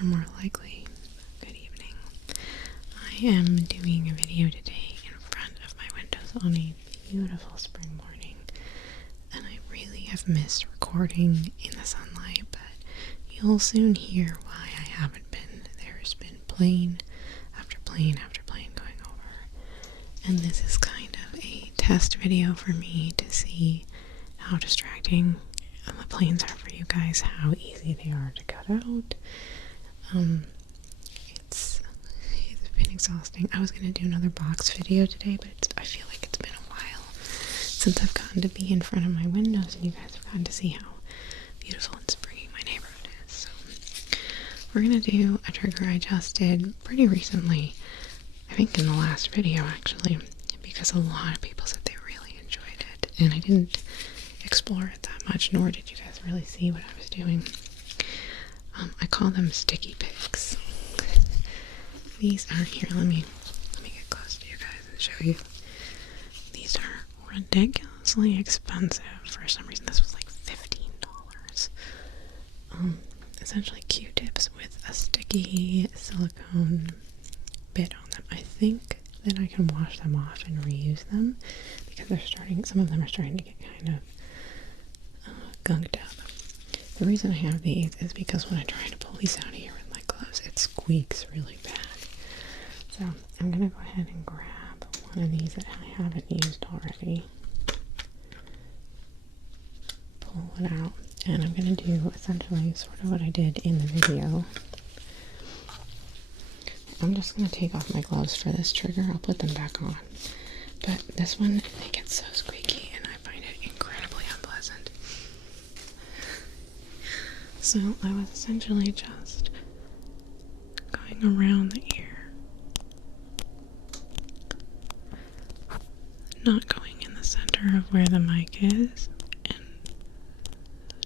or more likely, good evening. I am doing a video today in front of my windows on a beautiful spring morning, and I really have missed recording in the sunlight, but you'll soon hear why I haven't been. There's been plane after plane after plane going over, and this is kind of a test video for me to see how distracting the planes are for you guys, how easy they are to cut out. It's been exhausting. I was going to do another box video today, but I feel like it's been a while since I've gotten to be in front of my windows and you guys have gotten to see how beautiful and springy my neighborhood is. So we're going to do a trigger I just did pretty recently, I think in the last video actually, because a lot of people said they really enjoyed it, and I didn't explore it that much, nor did you guys really see what I was doing. I call them sticky picks. These are here. Let me get close to you guys and show you. These are ridiculously expensive. For some reason, this was like $15. Essentially Q-tips with a sticky silicone bit on them. I think that I can wash them off and reuse them because some of them are starting to get kind of gunked up. The reason I have these is because when I try to pull these out of here with my gloves, it squeaks really bad. So I'm going to go ahead and grab one of these that I haven't used already. Pull it out. And I'm going to do essentially sort of what I did in the video. I'm just going to take off my gloves for this trigger. I'll put them back on. But this one, it gets so squeaky and I find it incredibly unpleasant. So I was essentially just going around the ear, not going in the center of where the mic is, and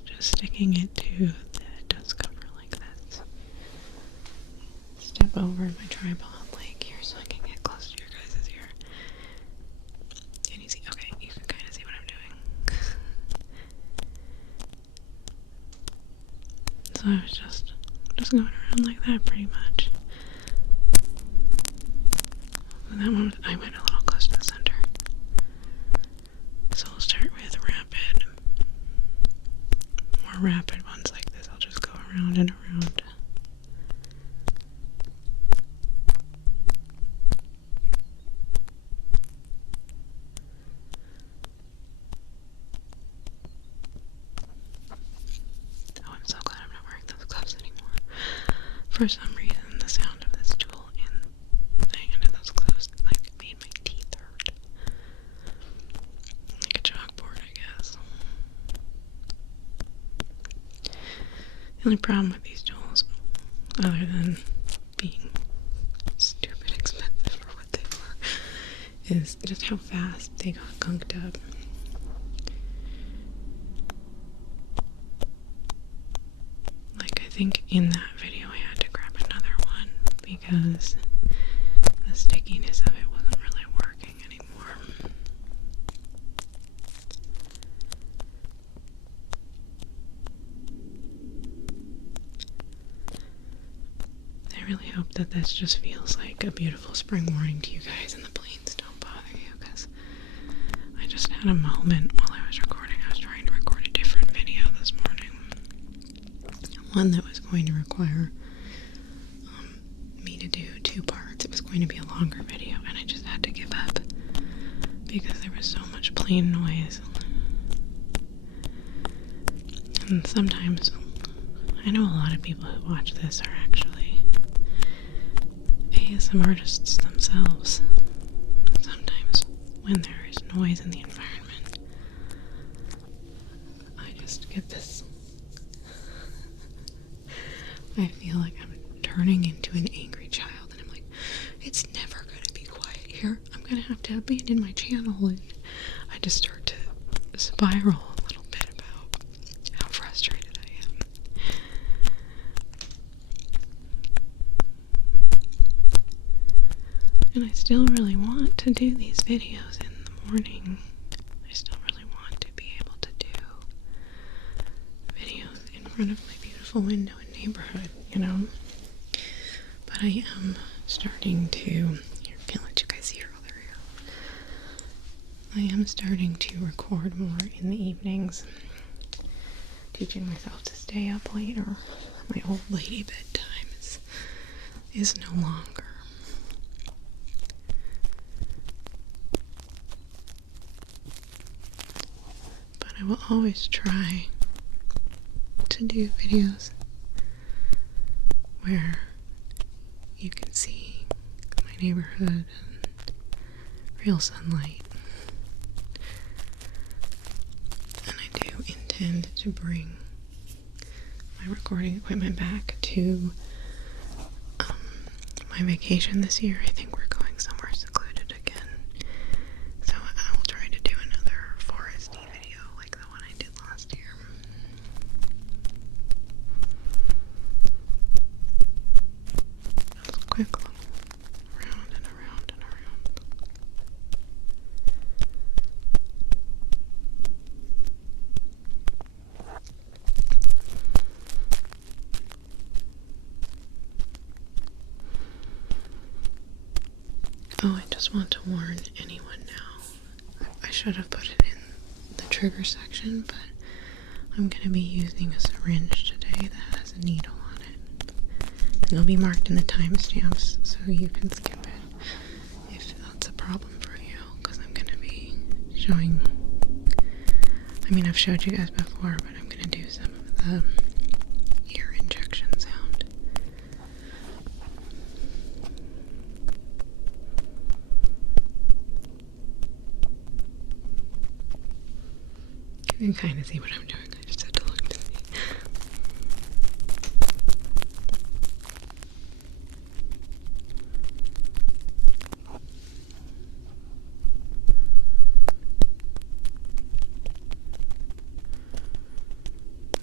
just sticking it to the dust cover like this. Step over my tripod leg here so I can get close to your guys' ear. Can you see? Okay, you can kind of see what I'm doing. So I was just going around like that pretty much. And that one, I went a little close to the center. So we'll start with more rapid ones like this. I'll just go around and around. Oh, I'm so glad I'm not wearing those gloves anymore. For some reason, the sound of this tool in the hand of those gloves made my teeth hurt. Like a chalkboard, I guess. The only problem with these tools, other than being stupid expensive for what they were, is just how fast they got gunked up. I think in that video I had to grab another one because the stickiness of it wasn't really working anymore. I really hope that this just feels like a beautiful spring morning to you guys and the planes don't bother you, because I just had a moment while I was recording. I was trying to record a different video this morning. One that was going to require me to do 2 parts. It was going to be a longer video, and I just had to give up because there was so much plane noise. And sometimes, I know a lot of people who watch this are actually ASMR artists themselves. Sometimes when there is noise in the environment, I just get this, I feel like I'm turning into an angry child, and I'm like, it's never going to be quiet here. I'm going to have to abandon my channel, and I just start to spiral a little bit about how frustrated I am. And I still really want to do these videos in the morning. I still really want to be able to do videos in front of my beautiful window and neighborhood, you know? But I am starting to, here, can't let you guys hear all the I am starting to record more in the evenings, teaching myself to stay up later. My old lady bedtime is no longer. But I will always try to do videos where you can see my neighborhood and real sunlight. And I do intend to bring my recording equipment back to my vacation this year. I think we're going somewhere secluded again. So I will try to do another foresty video like the one I did last year. Just a quick look around and around and around. Oh, I just want to warn anyone now. I should have put it in the trigger section, but I'm going to be using a syringe today that has a needle on it. And it'll be marked in the timestamps so you can skip it if that's a problem for you, because I'm going to be showing, I mean, I've showed you guys before, but I'm going to do some of the ear injection sound. You can kind of see what I'm doing. I just had to look to see.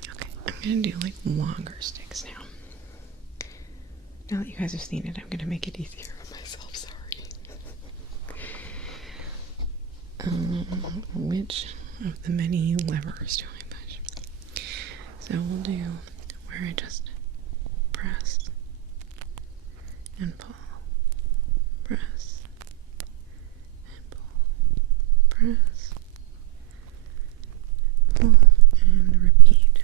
Okay, I'm gonna do like longer sticks now. Now that you guys have seen it, I'm gonna make it easier on myself. Sorry. Which of the many levers do I push? So we'll do where I just press and pull, press and pull, press, pull, and repeat.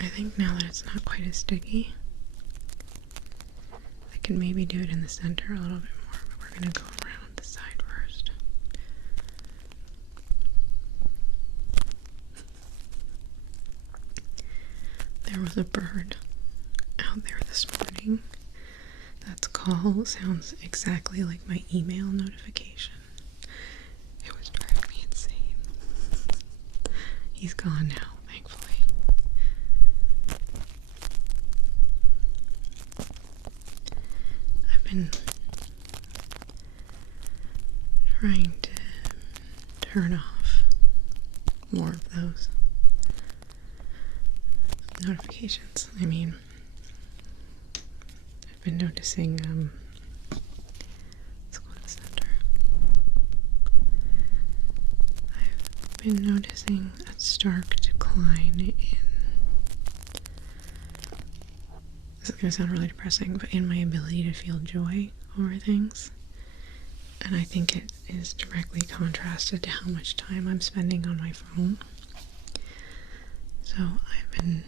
I think now that it's not quite as sticky, I can maybe do it in the center a little bit more, but we're going to go around the side first. There was a bird out there this morning that's call sounds exactly like my email notification. It was driving me insane. He's gone now, thankfully. I've been trying to turn off more of those notifications. I mean, I've been noticing, let's go to the center. I've been noticing a stark decline in, this is going to sound really depressing, but in my ability to feel joy over things. And I think it is directly contrasted to how much time I'm spending on my phone. So I've been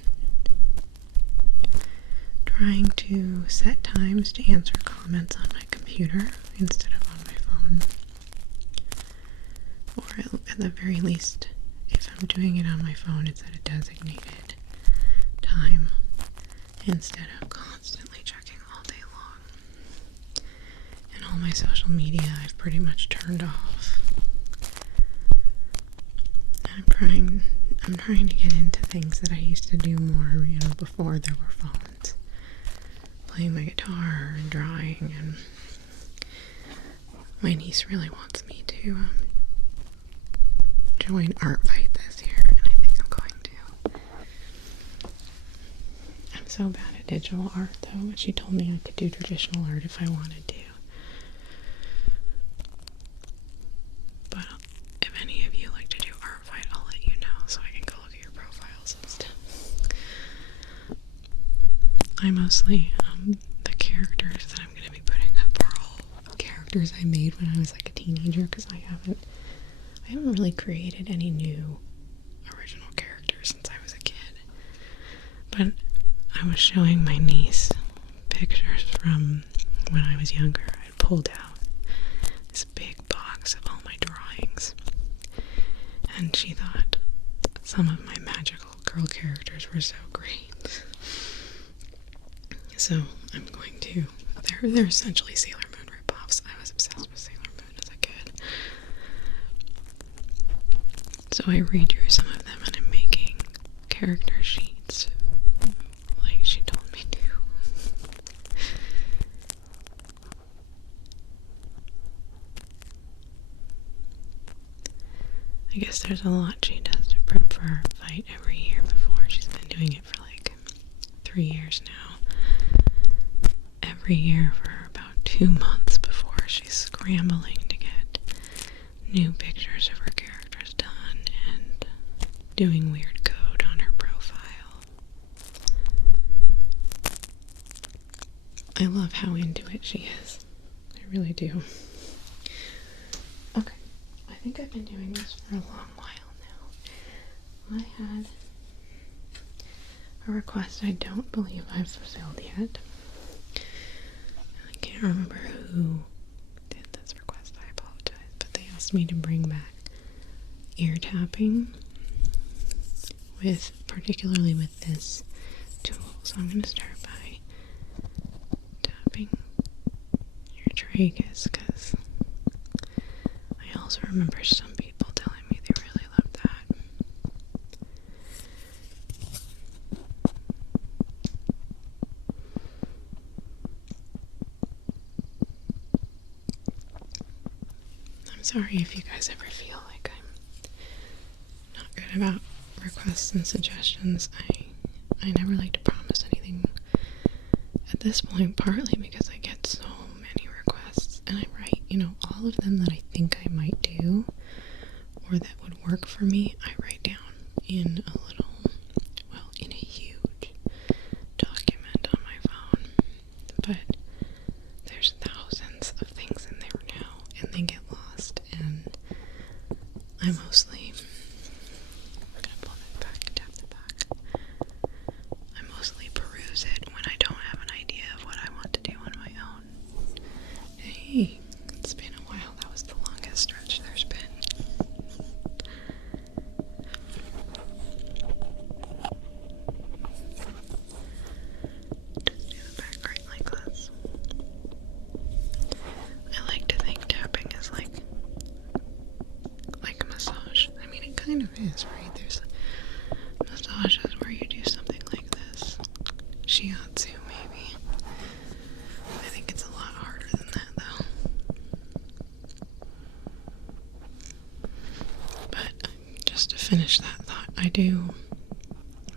trying to set times to answer comments on my computer instead of on my phone. Or at the very least, if I'm doing it on my phone, it's at a designated time instead of constantly checking all day long. And all my social media I've pretty much turned off. I'm trying to get into things that I used to do more, you know, before there were phones. Playing my guitar and drawing, and my niece really wants me to join Art Fight this year, and I think I'm going to. I'm so bad at digital art though. She told me I could do traditional art if I wanted to. But if any of you like to do Art Fight, I'll let you know so I can go look at your profiles and stuff. I mostly, the characters that I'm going to be putting up are all characters I made when I was like a teenager, because I haven't really created any new original characters since I was a kid. But I was showing my niece pictures from when I was younger. I pulled out this big box of all my drawings, and she thought some of my magical girl characters were so great. So I'm going to, they're essentially Sailor Moon ripoffs. I was obsessed with Sailor Moon as a kid. So I redrew some of them, and I'm making character sheets like she told me to. I guess there's a lot she does to prep for her fight every year before. She's been doing it for like 3 years now. Every year for about 2 months before, she's scrambling to get new pictures of her characters done and doing weird code on her profile. I love how into it she is. I really do. Okay. I think I've been doing this for a long while now. I had a request I don't believe I've fulfilled yet. I can't remember who did this request. I apologize. But they asked me to bring back ear tapping, particularly with this tool. So I'm going to start by tapping your tragus, because I also remember some people telling me they really loved that. I'm sorry if you guys ever feel like I'm not good about requests and suggestions. I never like to promise anything at this point, partly because I get so many requests, and I write, all of them that I think I might do or that would work for me, I write down in in a huge document on my phone. But there's thousands of things in there now, and they get lost, and I mostly, we're gonna pull that back, tap the back. I mostly peruse it when I don't have an idea of what I want to do on my own. Hey, it's been a while. That was the longest stretch there's been. Just do the back right like this. I like to think tapping is like a massage. I mean, it kind of is, right? There's massages where you do something like this. Shiatsu, maybe. I think it's a lot harder than that, though. But just to finish that thought, I do,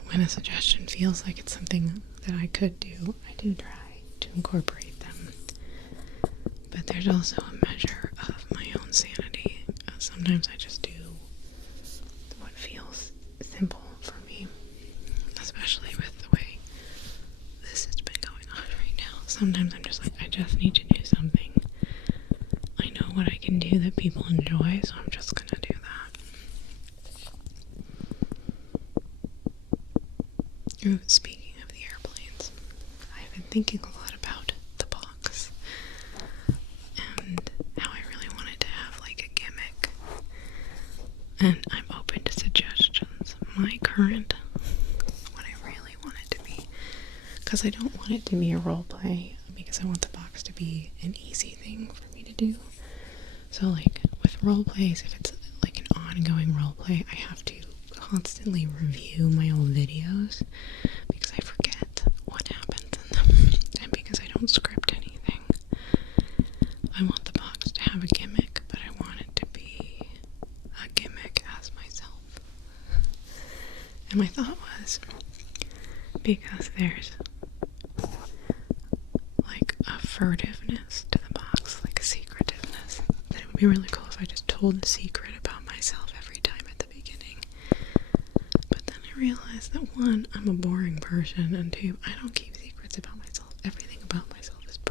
when a suggestion feels like it's something that I could do, I do try to incorporate them. But there's also a measure of my own sanity. Sometimes I just do what feels simple for me, especially with the way this has been going on right now. Sometimes I'm just like, I just need to do something. I know what I can do that people enjoy, so I'm just gonna do that. Ooh, speaking of the airplanes, I've been thinking a lot about the box and how I really wanted to have like a gimmick. And I'm open to suggestions. My current, what I really want it to be, because I don't want it to be a role play, because I want the box to be an easy thing for me to do. So like with role plays, if it's like an ongoing role play, I have to constantly review my old videos because I forget what happens in them, and because I don't script anything. I want the box to have a gimmick, but I want it to be a gimmick as myself. And my thought was, because there's like a furtiveness to the box, like a secretiveness, that it would be really cool if I just told a secret about myself every time at the beginning. But then I realized that 1, I'm a boring person, and 2, I don't keep secrets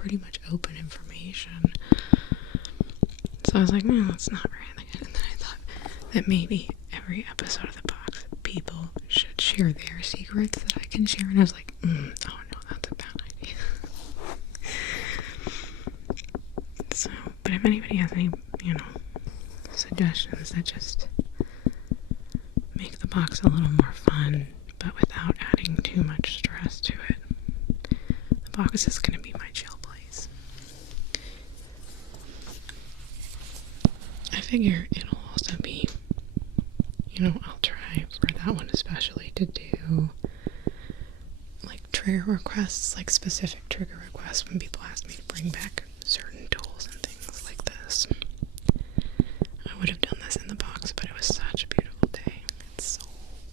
pretty much open information. So I was like, no, that's not really good. And then I thought that maybe every episode of the box, people should share their secrets that I can share. And I was like, oh no, that's a bad idea. So, but if anybody has any, suggestions that just make the box a little more fun, but without adding too much stress to it, the box is going to be my chill place. I figure it'll also be, I'll try for that one especially to do like trigger requests, like specific trigger requests when people ask me to bring back certain tools and things like this. I would have done this in the box, but it was such a beautiful day. It's so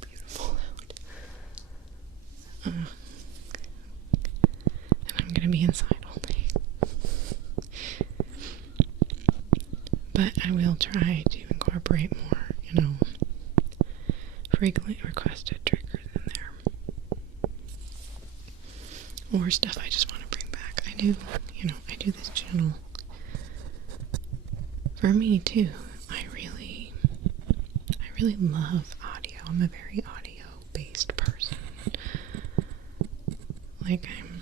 beautiful out. And I'm gonna be inside all day. But I will try to incorporate more, frequently requested triggers in there. Or stuff I just want to bring back. I do this channel for me too. I really love audio. I'm a very audio-based person. Like, I'm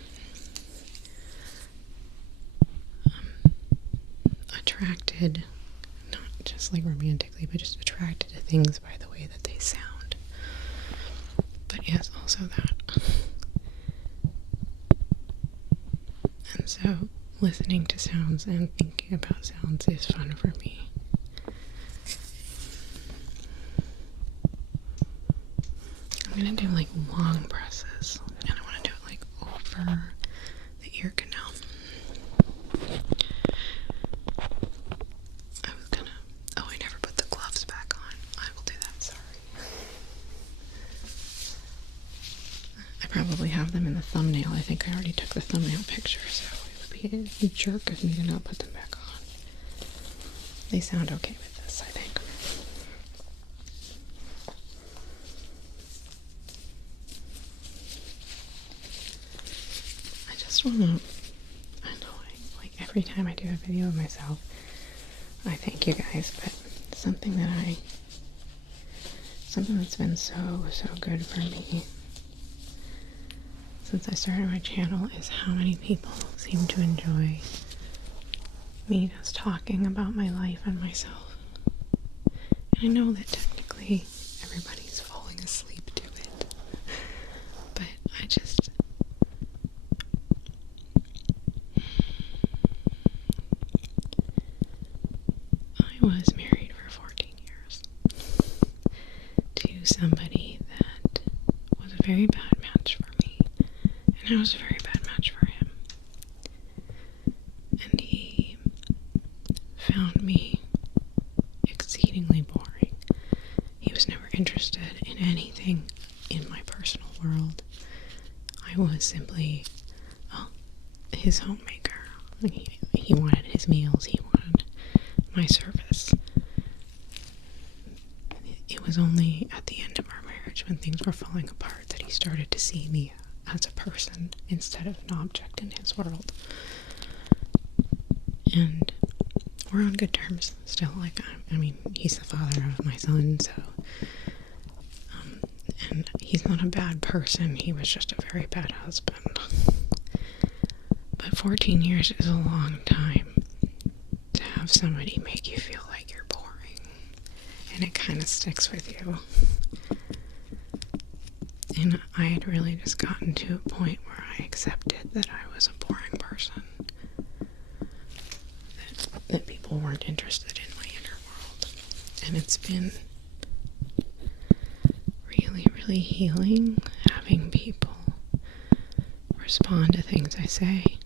attracted, not just like romantically, but just attracted to things by the way that they sound. But yes, also that. And so listening to sounds and thinking about sounds is fun for me. I'm gonna do like long presses, and I want to do it like over the ear canal. I never put the gloves back on. I will do that, sorry. I probably have them in the thumbnail. I think I already took the thumbnail picture, so it would be a jerk of me to not put them back on. They sound okay with this, I think. I just want to, like every time I do a video of myself, I thank you guys, but something that's been so good for me since I started my channel is how many people seem to enjoy me just talking about my life and myself. And I know that technically everybody's falling asleep to it, but I was married for 14 years to somebody that was a very bad match for me, and I was a very bad match for him. And he found me exceedingly boring. He was never interested in anything in my personal world. I was simply his homemaker. He wanted his meals, he wanted my service. It was only at the end of our marriage, when things were falling apart, that he started to see me as a person instead of an object in his world. And we're on good terms still. Like, he's the father of my son, so and he's not a bad person. He was just a very bad husband. But 14 years is a long time to have somebody make you feel like you're boring, and it kind of sticks with you. And I had really just gotten to a point where I accepted that I was a boring person, that people weren't interested in my inner world. And it's been really healing having people respond to things I say,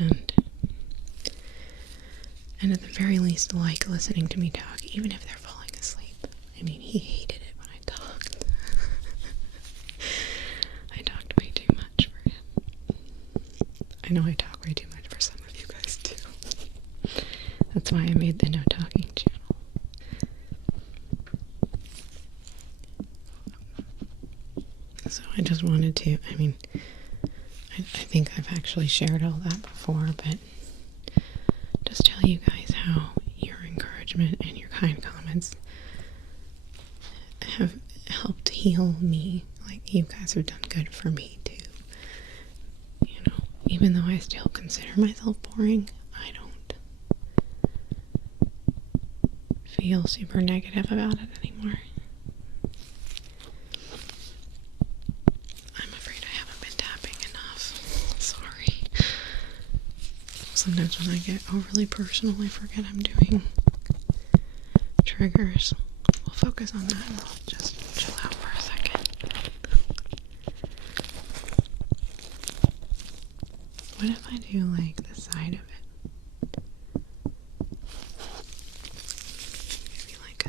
and at the very least like listening to me talk, even if they're falling asleep. He hated it when I talked. I talked way too much for him. I know I talk way too much for some of you guys too. That's why I made the no talking channel. So I just wanted to, I think I've actually shared all that before, but just tell you guys how your encouragement and your kind comments have helped heal me. Like, you guys have done good for me too. You know, even though I still consider myself boring, I don't feel super negative about it anymore. I'm afraid I haven't been tapping enough. Sorry. Sometimes when I get overly personal, I forget I'm doing triggers. We'll focus on that and I'll just chill out for a second. What if I do like the side of it? Maybe like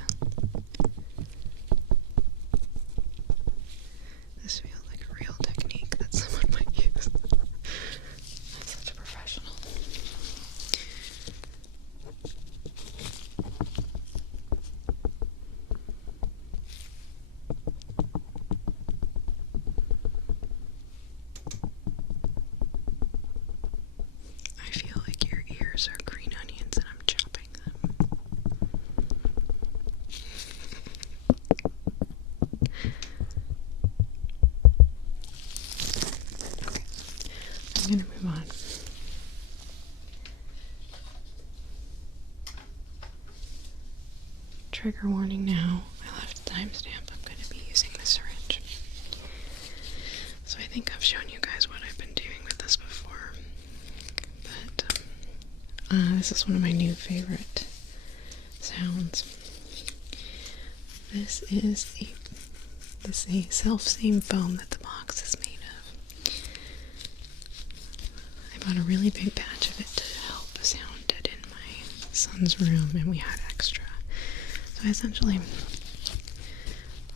this feels like a real technique that someone might use. I'm such a professional. I feel like your ears are green onions and I'm chopping them. Okay, I'm gonna move on. Trigger warning now. I left a timestamp. I'm going to be using the syringe. So I think I've shown you guys what I've been doing with this before. But this is one of my new favorite sounds. This is a self-same foam that the box is made of. I bought a really big batch of it to help sound it in my son's room, and we had extra. So essentially,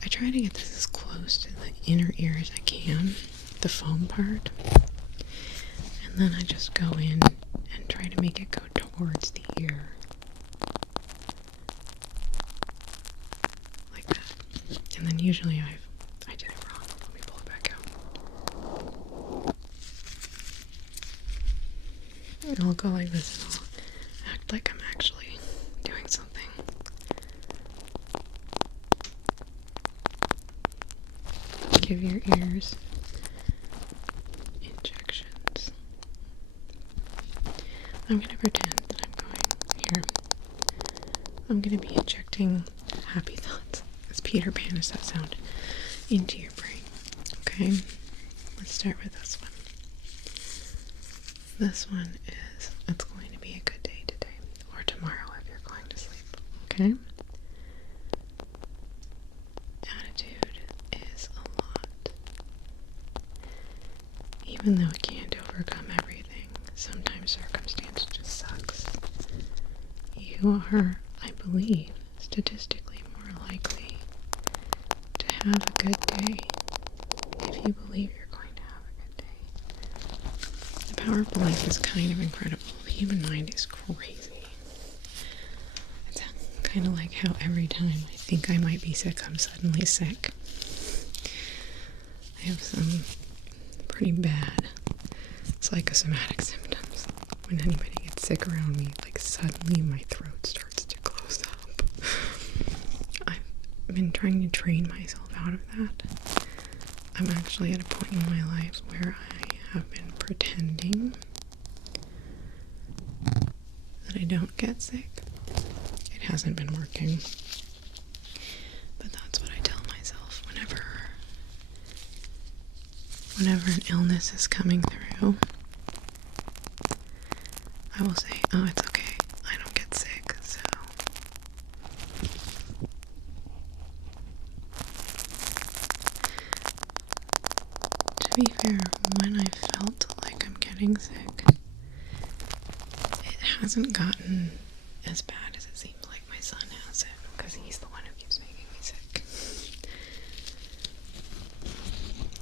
I try to get this as close to the inner ear as I can, the foam part, and then I just go in and try to make it go towards the ear. Like that. And then usually I did it wrong. Let me pull it back out. And I'll go like this and I'll act like I'm actually doing something. Give your ears injections. I'm going to pretend that I'm going here. I'm going to be injecting happy thoughts, as Peter Pan is that sound, into your brain. Okay? Let's start with this one. This one is, it's going to be a good day today, or tomorrow if you're going to sleep. Okay? Attitude is a lot. Even though it can't overcome everything, sometimes circumstance just sucks. You are, I believe, statistically more likely to have a good day if you believe you're going to have a good day. The power of belief is kind of incredible. The human mind is crazy. It's kind of like how every time I think I might be sick, I'm suddenly sick. I have some pretty bad psychosomatic symptoms. When anybody gets sick around me, like suddenly my throat starts to close up. I've been trying to train myself out of that. I'm actually at a point in my life where I have been pretending that I don't get sick. It hasn't been working. But that's what I tell myself whenever an illness is coming through. I will say, oh, it's okay, I don't get sick, so. To be fair, when I felt like I'm getting sick, it hasn't gotten as bad as it seems like my son has it, because he's the one who keeps making me sick.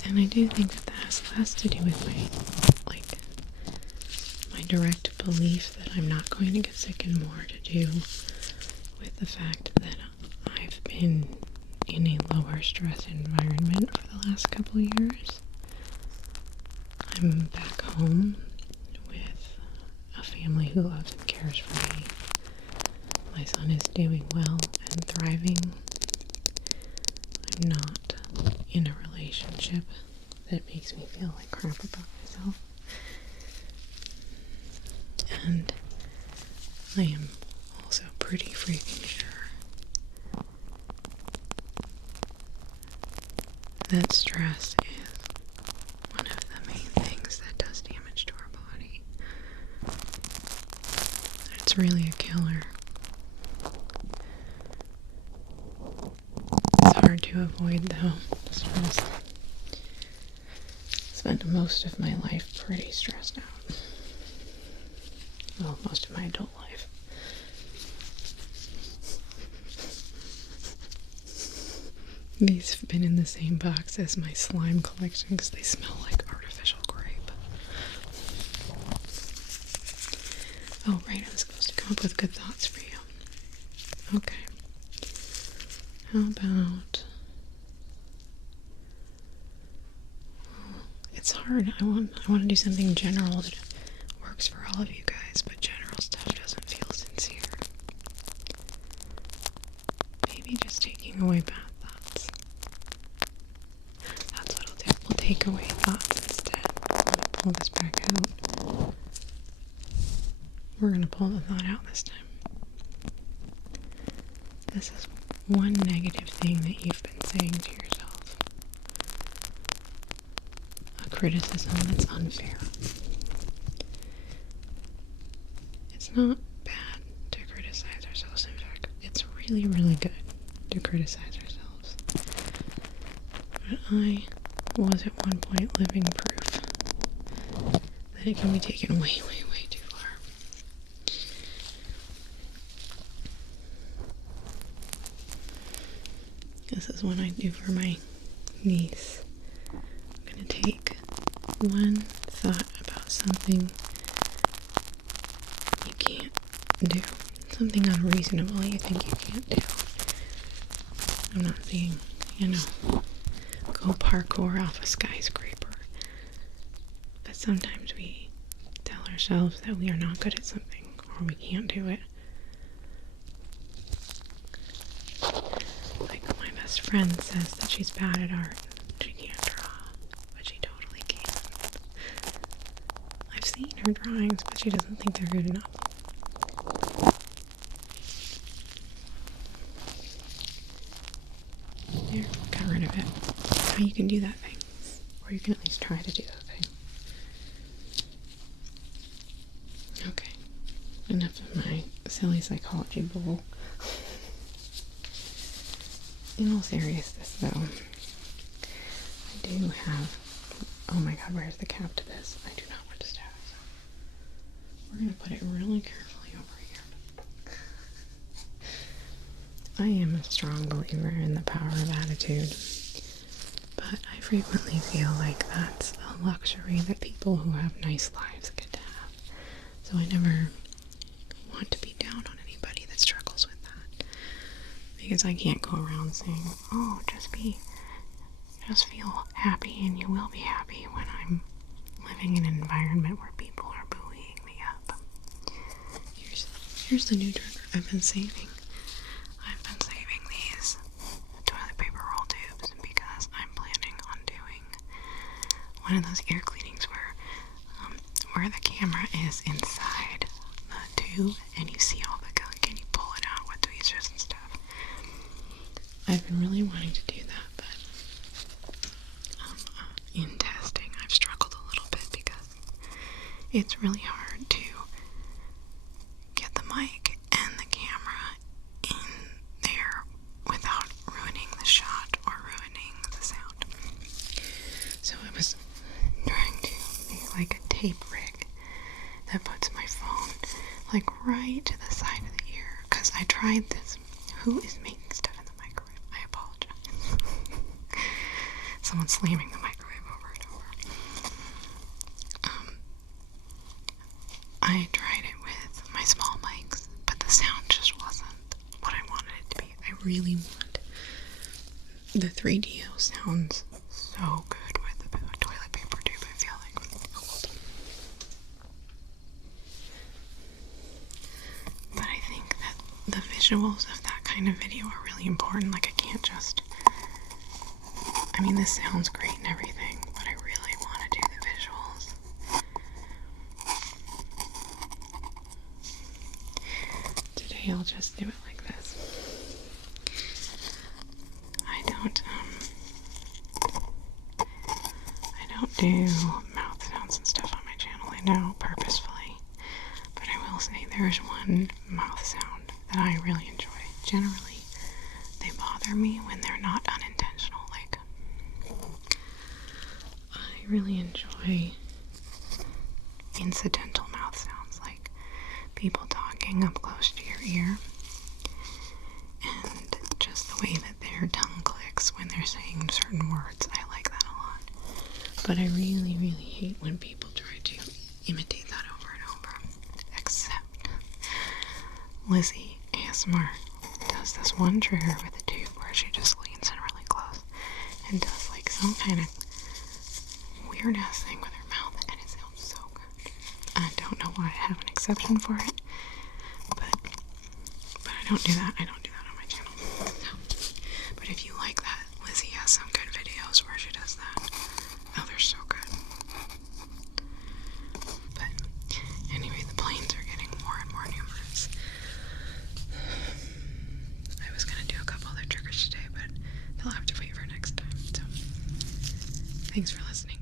And I do think that has less to do with my direct belief that I'm not going to get sick, and more to do with the fact that I've been in a lower stress environment for the last couple of years. I'm back home with a family who loves and cares for me. My son is doing well and thriving. I'm not in a relationship that makes me feel like crap about myself. And I am also pretty freaking sure that stress is one of the main things that does damage to our body. It's really a killer. It's hard to avoid though, stress. Spent most of my life pretty stressed out. Well, most of my adult life. These have been in the same box as my slime collection because they smell like artificial grape. Oh, right, I was supposed to come up with good thoughts for you. Okay. How about... It's hard. I want to do something general that works for all of you guys, but general stuff doesn't feel sincere. Maybe just taking away bad thoughts. That's what I'll do. We'll take away thoughts instead. I'm going to pull this back out. We're going to pull the thought out this time. This is one negative thing that you've been saying to yourself. A criticism that's unfair. It's not bad to criticize ourselves. In fact, it's really, really good to criticize ourselves. But I was at one point living proof that it can be taken way, way, way too far. This is what I do for my niece. I'm going to take one thought about something you can't do. Something unreasonable you think you can't do. I'm not saying, go parkour off a skyscraper. But sometimes we tell ourselves that we are not good at something or we can't do it. Like my best friend says that she's bad at art. She can't draw, but she totally can. I've seen her drawings, but she doesn't think they're good enough. There, got rid of it. Now you can do that thing. Or you can at least try to do that thing. Okay. Enough of my silly psychology bull. In all seriousness, though, I do have... Oh my god, where's the cap to this? I do not want to stab it. We're going to put it really carefully over here. I am a strong believer in the power of attitude, but I frequently feel like that's a luxury that people who have nice lives get to have. So I never want to be down on anybody that struggles with that. Because I can't go around saying, oh, just feel happy and you will be happy when I'm living in an environment where people are bullying me up. Here's the new trigger I've been saving. I've been saving these toilet paper roll tubes because I'm planning on doing one of those ear cleanings where the camera is inside the tube and you see all the gunk and you pull it out with tweezers and stuff. I've been really wanting to do that, but in testing I've struggled a little bit because it's really hard to get the mic and the camera in there without ruining the shot or ruining the sound. So I was trying to make like a tape rig that puts my phone like right to the side of the ear, because I tried this. Who is making stuff in the microwave? I apologize. Someone's slamming the microwave over and over. I tried it with my small mics, but the sound just wasn't what I wanted it to be. I really want the 3DO sounds so good with the toilet paper tube, I feel like. visuals of that kind of video are really important. Like, I can't just, I mean, this sounds great and everything, but I really want to do the visuals. Today I'll just do it like this. I don't do mouth sounds and stuff on my channel, I know, purposefully. But I will say there's one mouth sound that I really enjoy. Generally, they bother me when they're not unintentional. Like, I really enjoy incidental mouth sounds, like people talking up close to your ear, and just the way that their tongue clicks when they're saying certain words. I like that a lot. But I really, really hate when people try to imitate that over and over. Except Lizzie ASMR does this one trigger with a tube where she just leans in really close and does like some kind of weird ass thing with her mouth, and it sounds so good. I don't know why I have an exception for it, but I don't do that. I don't do that on my channel. No. But if you like that, Lizzie has some good videos where she does that. Oh, they're so good. But anyway, the planes are getting more and more numerous. I was gonna do a couple other triggers today, but they'll have to wait for next time. So, thanks for listening.